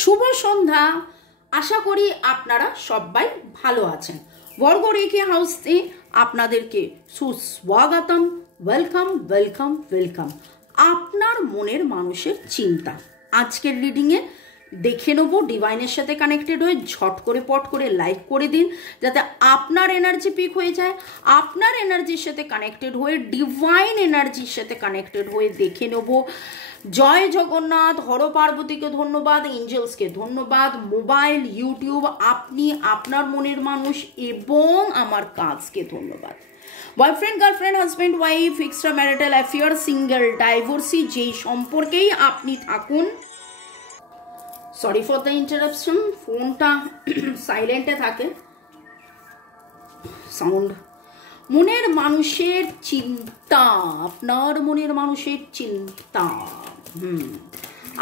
শুভ সন্ধ্যা। আশা করি আপনারা সবাই ভালো আছেন। বর্গরেখে হাউসে আপনাদেরকে সুস্বাগতম। Welcome welcome welcome. আপনার মনের মানুষের চিন্তা আজকের রিডিংয়ে দেখে নেব। ডিভাইনের সাথে কানেক্টেড হয়ে ঝট করে পট করে লাইক করে দিন, যাতে আপনার এনার্জি পিক হয়ে যায়। আপনার এনার্জির সাথে কানেক্টেড হয়ে ডিভাইন এনার্জির সাথে কানেক্টেড হয়ে দেখে নেব। জয় জগন্নাথ। হর পার্বতীকে ধন্যবাদ, এঞ্জেলসকে ধন্যবাদ, মোবাইল, ইউটিউব, আপনি, আপনার মনের মানুষ এবং আমার কাজকে ধন্যবাদ। Boyfriend, girlfriend, husband, wife, extra marital affair, single, divorcee, যেই সম্পর্কেই আপনি থাকুন, সরি ফর দ্য ইন্টারাপশন, ফোনটা সাইলেন্টে থাকে, সাউন্ড। মনের মানুষের চিন্তা, আপনার মনের মানুষের চিন্তা,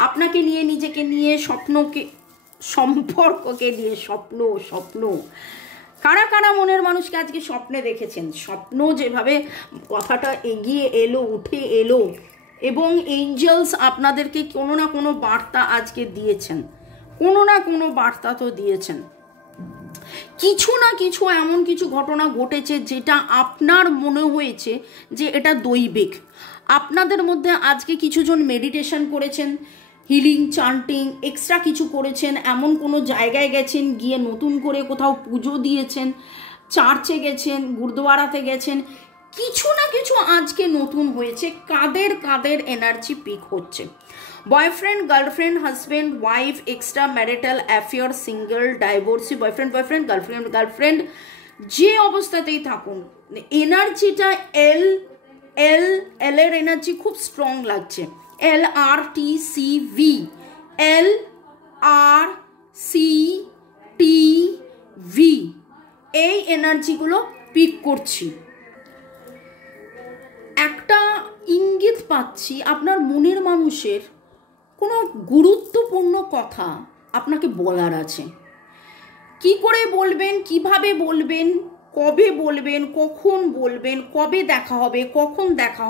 আপনাকে নিয়ে, নিজেকে নিয়ে, স্বপ্নকে, সম্পর্ককে নিয়ে, স্বপ্ন স্বপ্ন। কারা কারা মনের মানুষকে আজকে স্বপ্নে দেখেছেন? স্বপ্ন যেভাবে কথাটা এগিয়ে এলো, উঠে এলো, এবং এঞ্জেলস আপনাদেরকে কোনো না কোনো বার্তা আজকে দিয়েছেন, কোনো না কোনো বার্তা তো দিয়েছেন। কিছু না কিছু এমন কিছু ঘটনা ঘটেছে যেটা আপনার মনে হয়েছে যে এটা দৈবিক। আপনাদের মধ্যে আজকে কিছুজন মেডিটেশন করেছেন, হিলিং, চান্টিং, এক্সট্রা কিছু করেছেন, এমন কোনো জায়গায় গেছেন, গিয়ে নতুন করে কোথাও পুজো দিয়েছেন, চার্চে গেছেন, গুরুদুয়ারাতে গেছেন। কিছু না কিছু আজকে নতুন হয়েছে। কাদের কাদের এনার্জি পিক হচ্ছে? Boyfriend, girlfriend, husband, wife, extra marital affair, single, divorcee, boyfriend girlfriend, যে অবস্থাতেই থাকুন, এনার্জিটা এল এর এনার্জি খুব স্ট্রং লাগছে। LRTCV, LRCTV, এই এনার্জিগুলো পিক করছি। একটা ইঙ্গিত পাচ্ছি আপনার মনের মানুষের কোনো গুরুত্বপূর্ণ কথা আপনাকে বলার আছে। কি করে বলবেন, কিভাবে বলবেন, কবে বলবেন, কখন বলবেন, কবে দেখা হবে, কখন দেখা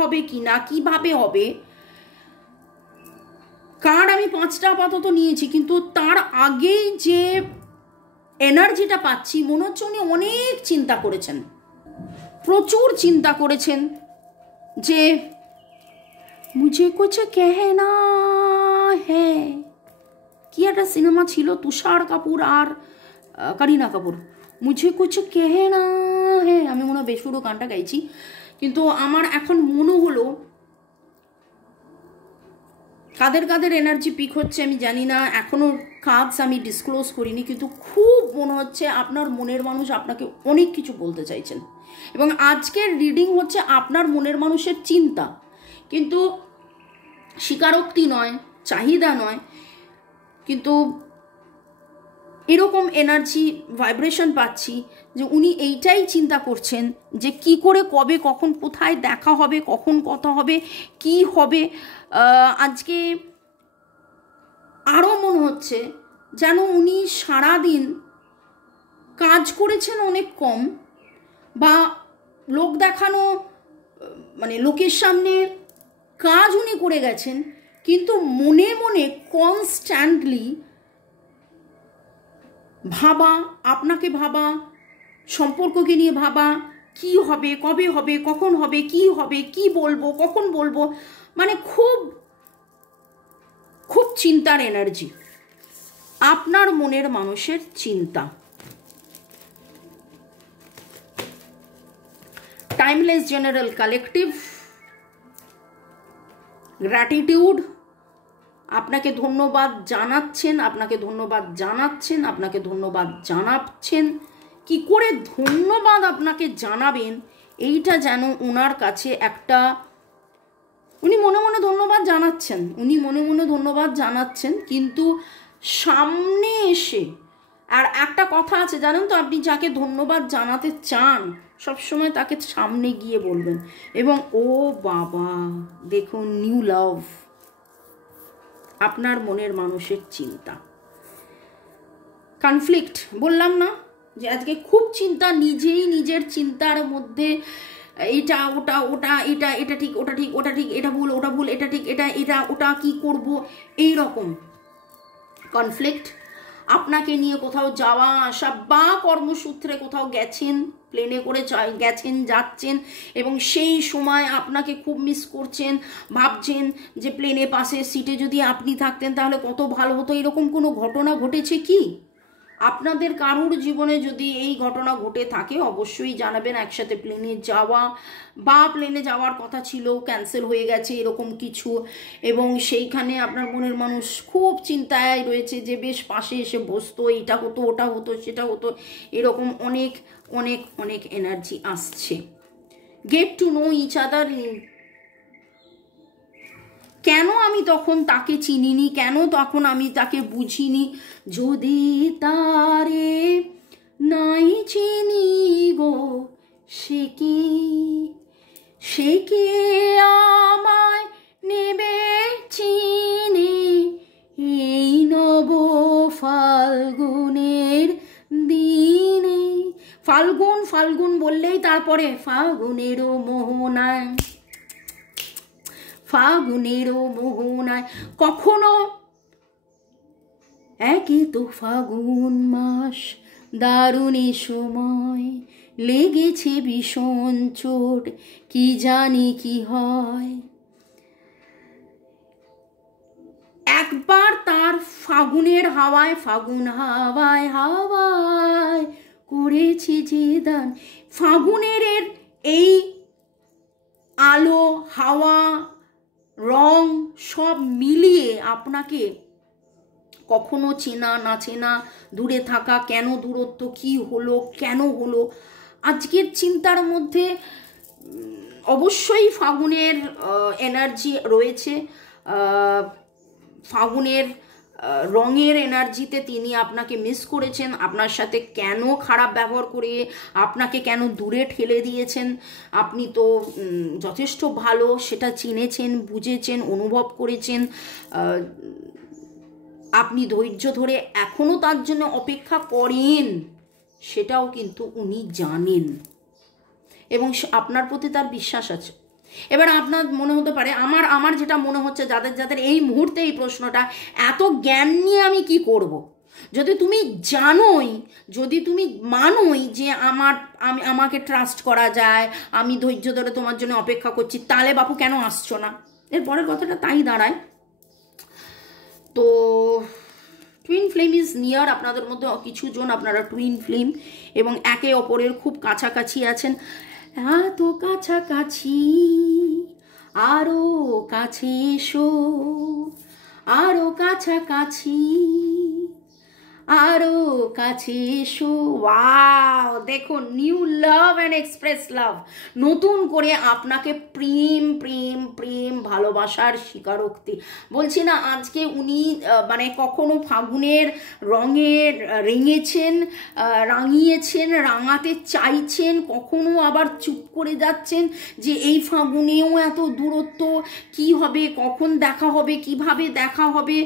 হবে কি না, কিভাবে হবে। কার্ড আমি 5টা আপাতত নিয়েছি, কিন্তু তার আগেই যে এনার্জিটা পাচ্ছি, মনে হচ্ছে উনি অনেক চিন্তা করেছেন, প্রচুর চিন্তা করেছেন যে মুঝে কুছ কেহনা হ্যাঁ। কি একটা সিনেমা ছিল, তুষার কাপুর আর করিনা কাপুর, মুঝে কুছ কেহনা হ্যাঁ। আমি মনে হয় বেসুরো গানটা গাইছি, কিন্তু আমার এখন মনে হলো কাদের কাদের এনার্জি পিক হচ্ছে আমি জানি না, এখনো কাজ আমি ডিসক্লোজ করিনি, কিন্তু খুব মনে হচ্ছে আপনার মনের মানুষ আপনাকে অনেক কিছু বলতে চাইছেন। এবং আজকের রিডিং হচ্ছে আপনার মনের মানুষের চিন্তা, কিন্তু স্বীকারোক্তি নয়, চাহিদা নয়, কিন্তু এরকম এনার্জি ভাইব্রেশন পাচ্ছি যে উনি এইটাই চিন্তা করছেন যে কি করে, কবে, কখন, কোথায় দেখা হবে, কখন কথা হবে, কি হবে। আজকে আরও মনে হচ্ছে যেন উনি সারাদিন কাজ করেছেন অনেক কম, বা লোক দেখানো, মানে লোকের সামনে কাজ উনি করে গেছেন, কিন্তু মনে মনে কনস্ট্যান্টলি ভাবা, আপনাকে ভাবা, সম্পর্ককে নিয়ে ভাবা, কি হবে, কবে হবে, কখন হবে, কি বলবো, কখন বলবো, মানে খুব খুব চিন্তার এনার্জি, আপনার মনের মানুষের চিন্তা। টাইমলেস জেনারেল কালেকটিভ, গ্র্যাটিটিউড, আপনাকে ধন্যবাদ জানাচ্ছেন, আপনাকে ধন্যবাদ জানাচ্ছেন, আপনাকে ধন্যবাদ জানাচ্ছেন। কি করে ধন্যবাদ আপনাকে জানাবেন এইটা যেন ওনার কাছে একটা, উনি মনে মনে ধন্যবাদ জানাচ্ছেন, উনি মনে মনে ধন্যবাদ জানাচ্ছেন, কিন্তু সামনে এসে, আর একটা কথা আছে জানেন তো, আপনি যাকে ধন্যবাদ জানাতে চান সবসময় তাকে সামনে গিয়ে বলবেন। এবং ও বাবা, দেখুন, নিউ লাভ, আপনার মনের মানুষের চিন্তা, কনফ্লিক্ট, বললাম না যে আজকে খুব চিন্তা, নিজেই নিজের চিন্তার মধ্যে এটা ওটা, এটা ঠিক, ওটা ঠিক, এটা ভুল, ওটা ভুল, এটা ঠিক, এটা ওটা কি করব, এই রকম কনফ্লিক্ট, আপনাকে নিয়ে কোথাও যাওয়া আসা বা কর্মসূত্রে কোথাও গেছেন, প্লেনে করে গেছেন যাচ্ছেন, এবং সেই সময় আপনাকে খুব মিস করছেন, ভাবছেন যে প্লেনে পাশের সিটে যদি আপনি থাকতেন তাহলে কত ভালো হতো। এরকম কোনো ঘটনা ঘটেছে কি আপনাদের কারুর জীবনে? যদি এই ঘটনা ঘটে থাকে অবশ্যই জানাবেন। একসাথে প্লেনে যাওয়া বা প্লেনে যাওয়ার কথা ছিল ক্যান্সেল হয়ে গেছে এরকম কিছু, এবং সেইখানে আপনার মনের মানুষ খুব চিন্তায় রয়েছে যে বেশ পাশে এসে বসতো, এটা হতো ওটা হতো সেটা হতো, এরকম অনেক অনেক অনেক এনার্জি আসছে। Get to know each other. কেন আমি তখন তাকে চিনিনি, কেন তখন আমি তাকে বুঝিনি? যদি তারে নাই চিনি গো, সে কি আমায় নেবে চিনি এই নব ফাল্গুনের দিনে। ফাল্গুন ফাল্গুন বললেই তারপরে ফাল্গুনেরও মোহনায়, ফাগুনেরও মোহনায়, কখনো একই তো ফাগুন মাস, দারুণী সময়, লেগেছে ভীষণ চোট, কি জানি কি হয়। একবার তার ফাগুনের হাওয়ায়, ফাগুন হাওয়ায় হাওয়ায় করেছি যে দান। ফাগুনের এই আলো, হাওয়া, রং সব মিলিয়ে আপনাকে কখনো চেনা না চেনা, দূরে থাকা, কেন দূরত্ব, কি হলো, কেন হলো, আজকের চিন্তার মধ্যে অবশ্যই ফাগুনের এনার্জি রয়েছে। ফাগুনের রঙের এনার্জিতে তিনি আপনাকে মিস করেছেন, আপনার সাথে কেন খারাপ ব্যবহার করে আপনাকে কেন দূরে ঠেলে দিয়েছেন। আপনি তো যথেষ্ট ভালো সেটা চিনেছেন, বুঝেছেন, অনুভব করেছেন। আপনি ধৈর্য ধরে এখনো তার জন্য অপেক্ষা করেন, সেটাও কিন্তু উনি জানেন, এবং আপনার প্রতি তার বিশ্বাস আছে। এবার আপনার মনে হতে পারে, আমার যেটা মনে হচ্ছে, যাদের এই মুহূর্তে এই প্রশ্নটা, এত জ্ঞান নিয়ে আমি কি করব? যদি তুমি জানোই, যদি তুমি মানোই যে আমাকে ট্রাস্ট করা যায়, আমি ধৈর্য ধরে তোমার জন্য অপেক্ষা করছি, তাহলে বাপু কেন আসছো না? এর পরের কথাটা তাই দাঁড়ায়। তো টুইন ফ্লেম ইজ নিয়ার। আপনাদের মধ্যে কিছু জন আপনারা টুইন ফ্লেম এবং একে অপরের খুব কাছাকাছি আছেন। এত কাছাকাছি, আরো কাছে এসো, আরো কাছাকাছি, আরো কাছে এসো। ওয়াও, দেখুন, নিউ লাভ অ্যান্ড এক্সপ্রেস লাভ, নতুন করে আপনাকে প্রেম প্রেম প্রেম ভালোবাসার স্বীকারোক্তি। বলছি না, আজকে উনি মানে কখনো ফাগুনের রঙে রেঙেছেন, রাঙিয়েছেন, রাঙাতে চাইছেন, কখনো আবার চুপ করে যাচ্ছেন যে এই ফাগুনেও এত দূরত্ব, কি হবে, কখন দেখা হবে, কিভাবে দেখা হবে।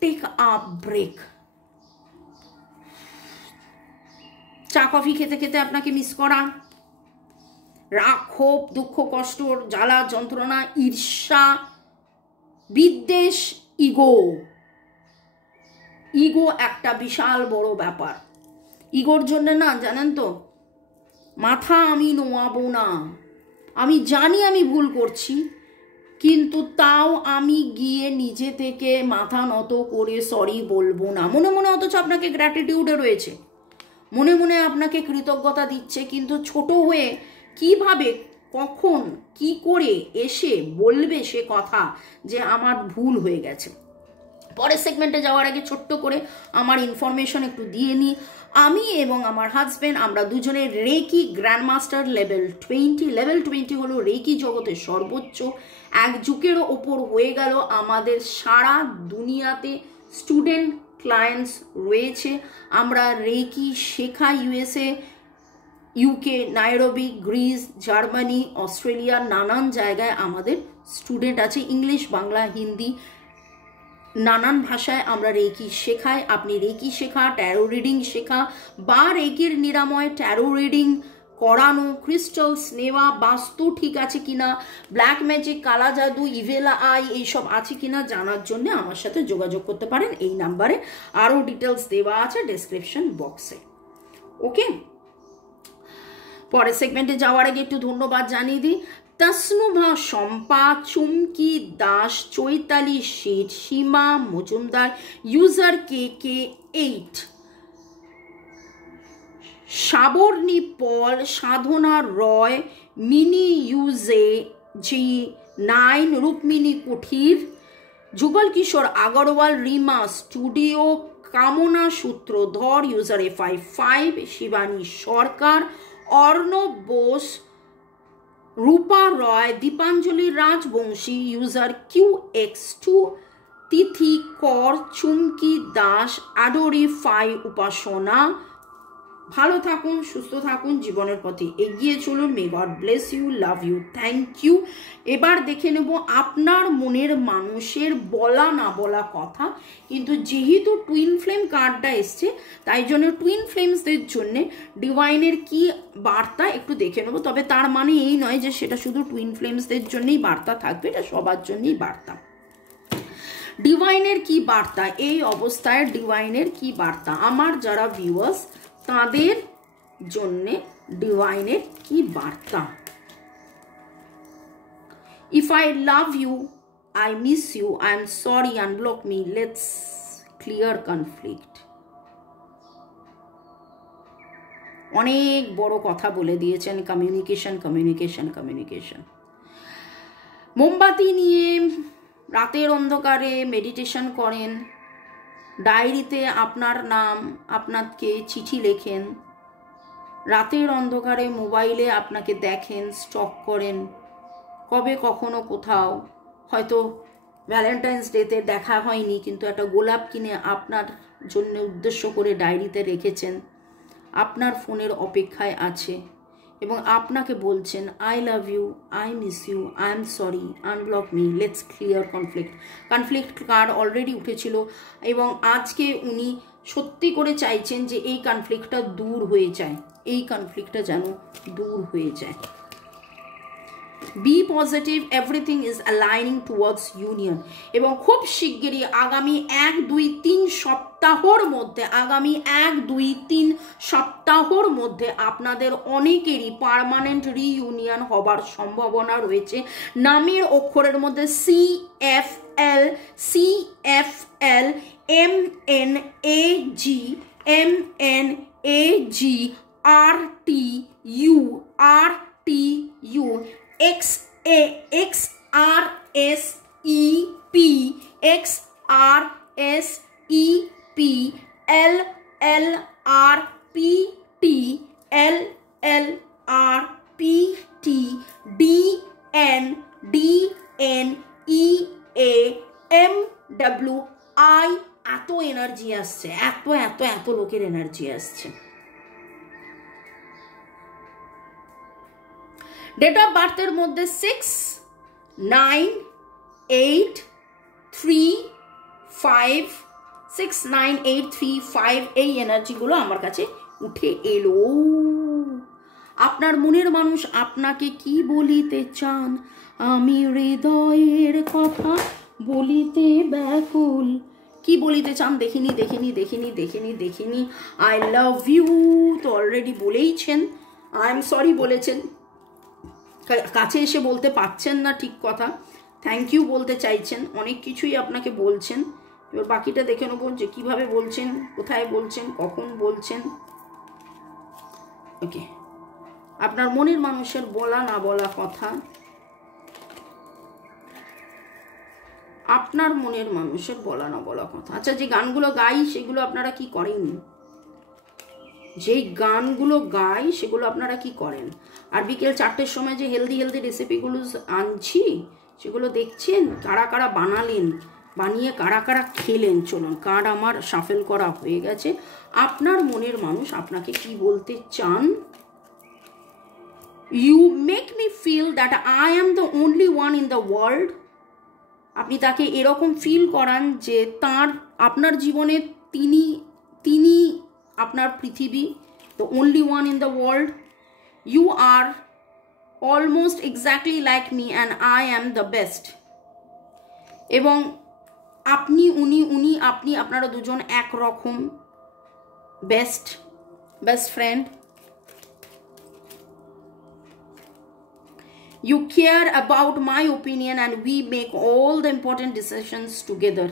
Take a break. চা কফি খেতে খেতে আপনাকে মিস করা, রাগ, ক্ষোভ, দুঃখ, কষ্ট, জ্বালা, যন্ত্রণা, ঈর্ষা, বিদ্বেষ, ইগো একটা বিশাল বড় ব্যাপার। ইগোর জন্য না, জানেন তো, মাথা আমি নোয়াবো না। আমি জানি আমি ভুল করছি, কিন্তু তাও আমি গিয়ে নিজে থেকে মাথা নত করে সরি বলবো না। মনে মনে অথচ আপনাকে গ্র্যাটিটিউডে রয়েছে, মনে মনে আপনাকে কৃতজ্ঞতা দিচ্ছে, কিন্তু ছোট হয়ে কিভাবে, কখন, কি করে এসে বলবে সে কথা যে আমার ভুল হয়ে গেছে। পরের সেগমেন্টে যাওয়ার আগে ছোট্ট করে আমার ইনফরমেশন একটু দিয়ে নিই। আমি এবং আমার হাজব্যান্ড, আমরা দুজনে রেকি গ্র্যান্ডমাস্টার লেভেল 20। লেভেল 20 হলো রেকি জগতের সর্বোচ্চ। এক যুগেরও ওপর হয়ে গেল আমাদের সারা দুনিয়াতে স্টুডেন্ট ক্লায়েন্টস রয়েছে। আমরা রেকি শেখাই USA, UK, Nairobi, Greece, Germany, Australia, নানান জায়গায় আমাদের স্টুডেন্ট আছে। ইংলিশ, বাংলা, হিন্দি, নানান ভাষায় আমরা রেকি শেখাই। আপনি রেকি শেখা, ট্যারো রিডিং শেখা বা রেকির নিরাময়, ট্যারো রিডিং করানো, ক্রিস্টালস নেওয়া, বাস্তু ঠিক আছে কিনা, ব্ল্যাক ম্যাজিক, কালা জাদু, ইভেলা আই এইসব আছে কিনা জানার জন্য আমার সাথে যোগাযোগ করতে পারেন এই নাম্বারে। আরও ডিটেলস দেওয়া আছে ডেসক্রিপশন বক্সে। ওকে, পরের সেগমেন্টে যাওয়ার আগে একটু ধন্যবাদ জানিয়ে দিই। তসনুভা শম্পা, চুমকি দাস, চৈতালি শেঠ, সীমা মজুমদার, ইউজার KK8, সাবর্ণী পল, সাধনা রয়, মিনি UJ9, রুক্মিণী কুঠির, যুগল কিশোর আগরওয়াল, রিমা স্টুডিও, কামনা সূত্রধর, ইউজার FI5, শিবানী সরকার, অর্ণব বোস, রূপা রয়, দীপাঞ্জলি রাজবংশী, ইউজার QX2, তিথি কর, চুমকি দাস, আডোরি 5 উপাসনা। ভালো থাকুন, সুস্থ থাকুন, জীবনের পথে এগিয়ে চলুন। May God bless you, love you, thank you. এবার দেখে নেব আপনার মনের মানুষের বলা না বলা কথা। কিন্তু যেহেতু টুইন ফ্লেম কার্ডটা এসছে, তাই জন্য টুইন ফ্লেমসদের জন্য ডিভাইনের কি বার্তা একটু দেখে নেব। তবে তার মানে এই নয় যে সেটা শুধু টুইন ফ্লেমসদের জন্যই বার্তা থাকবে, এটা সবার জন্যই বার্তা। ডিভাইনের কি বার্তা এই অবস্থায়, ডিভাইনের কি বার্তা আমার যারা ভিউয়ার্স তাদের জন্যে ডিভাইনের কি বার্তা। If I love you, I miss you, I am sorry, unblock me, let's clear conflict. অনেক বড় কথা বলে দিয়েছেন, কমিউনিকেশন কমিউনিকেশন কমিউনিকেশন। মোমবাতি নিয়ে রাতের অন্ধকারে মেডিটেশন করেন, ডায়েরিতে আপনার নাম আপনাকে চিঠি লেখেন, রাতের অন্ধকারে মোবাইলে আপনাকে দেখেন, স্টক করেন, কবে কখনো কোথাও হয়তো ভ্যালেন্টাইন্স ডেতে দেখা হয়নি কিন্তু একটা গোলাপ কিনে আপনার জন্য উদ্দেশ্য করে ডায়েরিতে রেখেছেন, আপনার ফোনের অপেক্ষায় আছে এবং আপনাকে বলছেন I love you, I miss you, I am sorry, unblock me, let's clear conflict. Conflict card already উঠেছিল এবং আজকে উনি সত্যি করে চাইছেন যে এই কনফ্লিক্টটা দূর হয়ে যায়, এই কনফ্লিক্টটা যেন দূর হয়ে যায়। Be positive, everything is aligning towards union. এবং খুব শিগগিরই আগামী 1-2-3 সপ্তাহর মধ্যে, আগামী 1-2-3 সপ্তাহর মধ্যে আপনাদের অনেকেরই পার্মানেন্ট রিইউনিয়ন হবার সম্ভাবনা রয়েছে। নামের অক্ষরের মধ্যে CFL, CFL, MNAG, MNAG, RTU, RTU, XRSEP, XRSEP, LLRPT, LLRPT, DN, DNEA, MWI। এত এনার্জি আসছে, এত এত এত লোকের এনার্জি আসছে। ডেট অফ বার্থের মধ্যে 6, 9, 8, 3, 5, 6, 9, 8, 3, 5 এই এনার্জিগুলো আমার কাছে উঠে এলো। আপনার মনের মানুষ আপনাকে কি বলিতে চান, আমি হৃদয়ের কথা বলিতে ব্যাকুল। কি বলিতে চান দেখিনি দেখিনি দেখিনি দেখিনি দেখিনি। আই লাভ ইউ তো অলরেডি বলেইছেন, আই এম সরি বলেছেন, কাছে এসে বলতে পারছেন না ঠিক কথা, থ্যাংক ইউ বলতে চাইছেন, অনেক কিছুই আপনাকে বলছেন। এবার বাকিটা দেখে নেব যে কীভাবে বলছেন, কোথায় বলছেন, কখন বলছেন। ওকে, আপনার মনের মানুষের বলা না বলা কথা, আপনার মনের মানুষের বলা না বলা কথা। আচ্ছা, যে গানগুলো গাই সেগুলো আপনারা কি করেন? যেই গানগুলো গাই সেগুলো আপনারা কি করেন? আর বিকেল 4টের সময় যে হেলদি হেলদি রেসিপিগুলো আনছি সেগুলো দেখছেন? কারা কারা বানালেন, বানিয়ে কারা কারা খেলেন? চলুন, কার্ড আমার শাফেল করা হয়ে গেছে। আপনার মনের মানুষ আপনাকে কি বলতে চান? You make me feel that I am the only one in the world. আপনি তাকে এরকম ফিল করান যে তার আপনার জীবনে তিনি আপনার পৃথিবী, the only one in the world. You are almost exactly like me and I am the best. এবং আপনি উনি আপনি আপনারা দুজন একরকম, best friend. You care about my opinion and we make all the important decisions together.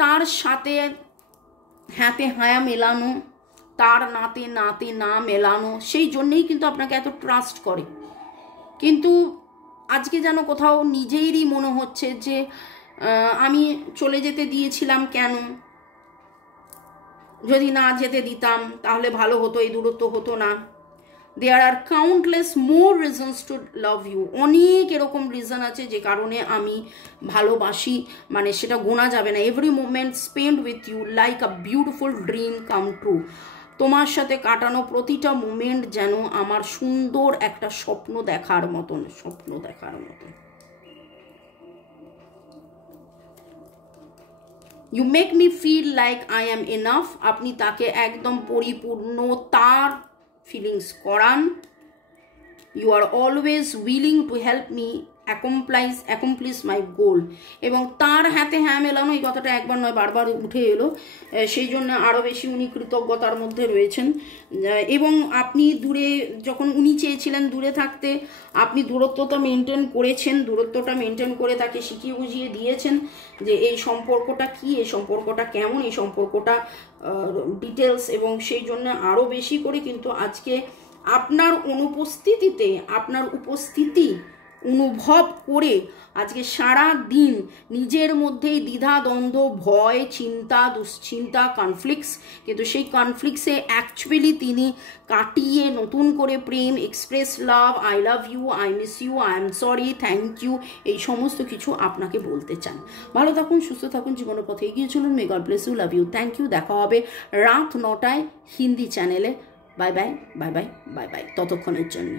তার সাথে হাতে হায়া মেলানো, তার নাতে না মেলানো, সেই জন্যেই কিন্তু আপনাকে এত ট্রাস্ট করে। কিন্তু আজকে যেন কোথাও নিজেরই মনে হচ্ছে যে আমি চলে যেতে দিয়েছিলাম কেন, যদি না যেতে দিতাম তাহলে ভালো হতো, এই দূরত্ব হতো না। There are countless more reasons to love you. অনেক এরকম রিজন আছে যে কারণে আমি ভালোবাসি, মানে সেটা গোনা যাবে না। Every moment spent with you like a beautiful dream come true. তোমার সাথে কাটানো প্রতিটা মোমেন্ট যেন আমার সুন্দর একটা স্বপ্ন দেখার মতন। You make me feel like I am enough. আপনি তাকে একদম পরিপূর্ণ তার ফিলিংস করান। You are always willing to help me accomplish my goal. এবং তার হাতে হ্যাঁ মেলানো, এই কথাটা একবার নয় বারবার উঠে এলো, সেই জন্য আরও বেশি উনি কৃতজ্ঞতার মধ্যে রয়েছেন। এবং আপনি দূরে, যখন উনি চেয়েছিলেন দূরে থাকতে, আপনি দূরত্বটা মেনটেন করে তাকে শিখিয়ে বুঝিয়ে দিয়েছেন যে এই সম্পর্কটা কি, এই সম্পর্কটা কেমন, এই সম্পর্কটা ডিটেলস। এবং সেই জন্য আরও বেশি করে কিন্তু আজকে আপনার অনুপস্থিতিতে, আপনার উপস্থিতি অনুভব করে আজকে সারা দিন নিজের মধ্যেই দ্বিধা দ্বন্দ্ব, ভয়, চিন্তা, দুশ্চিন্তা, কনফ্লিক্টস, কিন্তু সেই কনফ্লিক্টসে অ্যাকচুয়ালি তিনি কাটিয়ে নতুন করে প্রেম, express love, I love you, I miss you, I am sorry, thank you, এই সমস্ত কিছু আপনাকে বলতে চান। ভালো থাকুন, সুস্থ থাকুন, জীবনের পথে এগিয়ে চলুন। May God bless you, love you, thank you. দেখা হবে রাত 9টায় হিন্দি চ্যানেলে। বাই বাই, ততক্ষণের জন্য।